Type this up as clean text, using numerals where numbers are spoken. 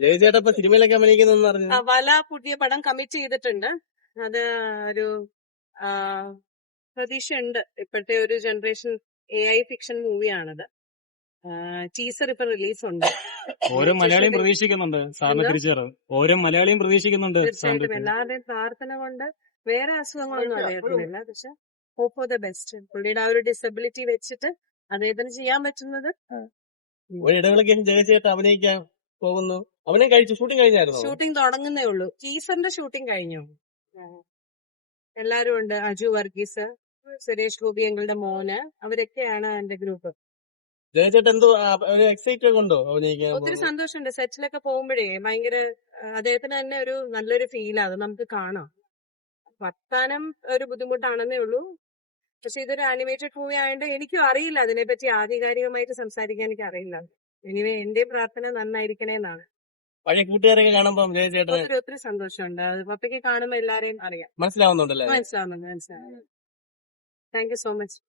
ജയചേട്ടൻ ഇപ്പൊ സിനിമയിലൊക്കെ അഭിനയിക്കുന്നു പറഞ്ഞു. വല പുതിയ പടം കമ്മിറ്റ് ചെയ്തിട്ടുണ്ട്. അത് ഒരു പ്രതീക്ഷയുണ്ട്. ഇപ്പോഴത്തെ ഒരു ജനറേഷൻ AI ഫിക്ഷൻ മൂവിയാണത്. ടീസർ ഇപ്പൊ റിലീസ് ഉണ്ട്. ഓരോ മലയാളിയും പ്രതീക്ഷിക്കുന്നുണ്ട് സാറിന് തിരിച്ചറിവ്. ഓരോ മലയാളിയും പ്രതീക്ഷിക്കുന്നുണ്ട്. തീർച്ചയായിട്ടും എല്ലാവരുടെയും പ്രാർത്ഥന കൊണ്ട് വേറെ അസുഖങ്ങളൊന്നും അറിയത്തില്ല. പക്ഷെ ഹോപ്പ് ഫോർ ദ ബെസ്റ്റ്. പുള്ളിയുടെ ആ ഒരു ഡിസബിലിറ്റി വെച്ചിട്ട് അദ്ദേഹത്തിന് ചെയ്യാൻ പറ്റുന്നത്. ഒരിടവേളയ്ക്ക് ജയചേട്ടൻ അഭിനയിക്കാൻ പോകുന്നു. അഭിനയം കഴിച്ചു. ഷൂട്ടിംഗ് കഴിഞ്ഞായിരുന്നു. ഷൂട്ടിംഗ് തുടങ്ങുന്നേ ഉള്ളൂ. ടീസറിന്റെ ഷൂട്ടിംഗ് കഴിഞ്ഞു. എല്ലാരും ഉണ്ട്. അജു വർഗീസ്, സുരേഷ് ഗോപി ഞങ്ങളുടെ മോന്, അവരൊക്കെയാണ് എന്റെ ഗ്രൂപ്പ്. ജയചേട്ടൻ എന്തോ ഒരു എക്സൈറ്റഡ് ഉണ്ടോ അഭിനയിക്കാൻ? ഒത്തിരി സന്തോഷമുണ്ട്. സെറ്റിലൊക്കെ പോകുമ്പോഴേ ഭയങ്കര അദ്ദേഹത്തിന് തന്നെ ഒരു നല്ലൊരു ഫീലാണ്. അത് നമുക്ക് കാണാം. വർത്താനം ഒരു ബുദ്ധിമുട്ടാണെന്നേ ഉള്ളൂ. പക്ഷെ ഇതൊരു ആനിമേറ്റഡ് മൂവി ആയതുകൊണ്ട് എനിക്കും അറിയില്ല അതിനെപ്പറ്റി ആധികാരികമായിട്ട് സംസാരിക്കാൻ എനിക്ക് അറിയില്ല. എനിവേ എന്റെ പ്രാർത്ഥന നന്നായിരിക്കണേ എന്നാണ്. പഴയ കൂട്ടുകാരൊക്കെ കാണുമ്പോ ജയചേട്ടൻ ഒത്തിരി സന്തോഷമുണ്ട്. അത് പപ്പയ്ക്ക് കാണുമ്പോ എല്ലാരെയും അറിയാം. മനസ്സിലാവുന്നുണ്ടല്ലേ? മനസ്സിലാവുന്നുണ്ട്. Thank you so much.